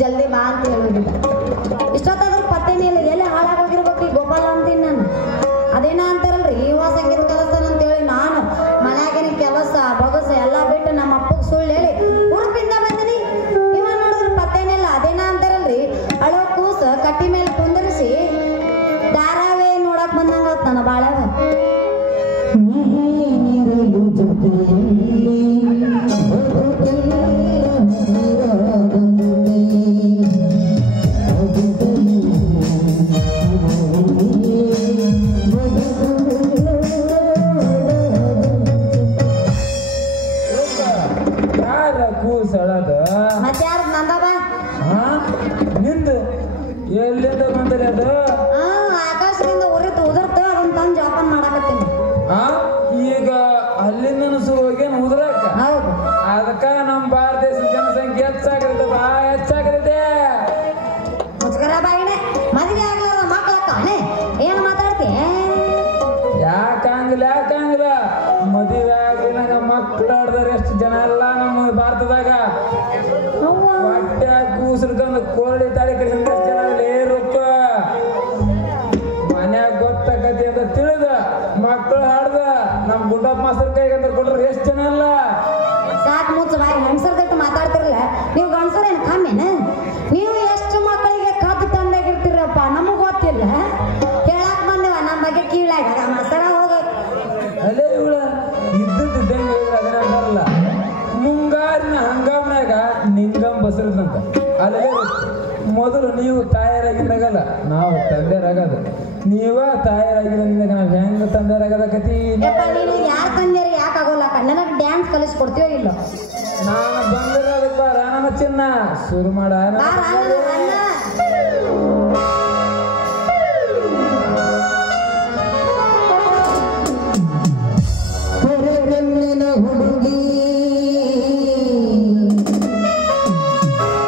ಜಲ್ದಿ ಬಾ ಅಂತ ಹೇಳಿದ. ಇಷ್ಟೊತ್ತಾದ್ರೂ ಪತ್ತೇನೆ ಇಲ್ಲ, ಎಲ್ಲಿ ಹಾಳಾಗೋಗಿರ್ಬೇಕು ಈ ಗೋಪಾಲ ಅಂತೀನಿ ನಾನು. ಅದೇನ ಅಂತಾರಲ್ರಿ ಇವ ಸಂಗೀತ ಕಲಿಸ್ತಾನ ಅಂತೇಳಿ ನಾನು ಮನ್ಯಾಗಿನ ಕೆಲಸ ಬಗಸ ಎಲ್ಲ ಬಿಟ್ಟು ನಮ್ಮ ಅಪ್ಪಗೆ ಸುಳ್ಳು ಹೇಳಿ ಉಡುಪಿಂದ ಬಂದಿನಿ. ಇವ ನೋಡಿದ್ರೆ ಪತ್ತೇನಿಲ್ಲ. ಅದೇನ ಅಂತಾರಲ್ರಿ ಅಳೋ ಕೂಸ ಕಟ್ಟಿ ಮೇಲೆ ಕುಂದರಿಸಿ ಧಾರಾವೇ ನೋಡಕ್ ಬಂದಂಗ ನನ್ನ ಬಾಳವ. ಮತ್ಯಾರ ನಂದವ ನಿಂದು ಎಲ್ಲಿಂದ ಬಂದ್ರಿ ಅದು? ಆಕಾಶದಿಂದ ಉರಿತು ಉದುರ್ತ ಅದನ್ನ ತಂದು ಜೋಪಾನ ಮಾಡಕತ್ತೀನಿ. ಈಗ ಅಲ್ಲಿಂದ ಹೋಗೇನು ಉದುರಕ್ಕ? ಹೌದು. ಅದಕ್ಕ ನಮ್ಮ ಭಾರತ ದೇಶದ ಜನಸಂಖ್ಯೆ ಹೆಚ್ಚಾಗತ್ತೆ, ಬಹಳ ಹೆಚ್ಚಾಗತ್ತೆ. ಮುಚ್ಕರ ಬಾಯಿನೇ ಮದುವೆ ಆಗ್ಲಾರ ಮಕ್ಕಳಕ್ಕ ಏನ್ ಮಾತಾಡ್ತಿ? ಯಾಕಂಗಿಲ್ಲ ಮದುವೆ ಆಗಿಲ್ಲ ನಮ್ಮ ಮಕ್ಕಳು ಆಡ್ದಾರೆ ಎಷ್ಟು ಜನ ಎಲ್ಲ ನಮ್ಮ ಭಾರತದಾಗ. ಹೊಟ್ಟೆ ಕೂಸರ್ಕಂದು ಕೋರಡಿ ತಾಳಿ ಕಡಿಸಿದ ಜನ ರೂಪ ಮನ್ಯಾಗ ಗೊತ್ತಾಗತಿ ಅಂತ ತಿಳಿದ ಮಕ್ಕಳು ಹಾಡ್ದ ನಮ್ ಗುಡ್ಡಪ್ಪ ಮಾಸ್ತರ್ ಕೈಗಂತ ಕೊಟ್ರೆ ಎಷ್ಟು ಜನ ಅಲ್ಲ. ಸಾಕ್ ಮುಚ್ಚ ಬಾಯಿ, ಹೆಂಗಸರ್ದಟ್ಟು ಮಾತಾಡ್ತಿರಲ್ಲ ನೀವು. ಗಂಡಸರ ಏನ್ ಕಮ್ಮಿನ? ನೀವು ಎಷ್ಟು ಮಕ್ಕಳಿಗೆ ಕದ್ದು ತಂದಾಗಿರ್ತೀರಪ್ಪ, ನಮಗ್ ಗೊತ್ತಿಲ್ಲ. ಹೇಳಕ್ ಬಂದೇವ ನಮ್ಮ ಬಗ್ಗೆ ಕೀಳಾಗ ಮಸರ ಹೋಗ. ಅಲ್ಲೇ ಇವಳ ಇದ್ದಂಗೆ ಅದನ್ನ ಅಂತಾರಲ್ಲ, ಮುಂಗಾರಿನ ಹಂಗಾಮ್ನಾಗ ನಿಂಗಂ ಬಸರದಂತ. ಅಲ್ಲೇ ಮೊದಲು ನೀವು ತಾಯರಾಗಿದ್ದಾಗಲ್ಲ ನಾವು ತಂದೆರಾಗದ, ನೀವ ತಾಯರಾಗಿದ್ದಾಗ ನಾವ್ ಹೆಂಗ ತಂದೆರಾಗದಕತಿ. ನೀನು ಯಾರು ತಂದೆರಿ ಯಾಕೆ ಆಗೋಲ್ಲ? ನನಗೆ ಡ್ಯಾನ್ಸ್ ಕಲಿಸ್ಕೊಡ್ತೀವೋ ಇಲ್ಲೋ? ನಾನು ಬಂದಿರೋದಪ್ಪ ರಾಣನ ಚಿನ್ನ ಶುರು ಮಾಡ.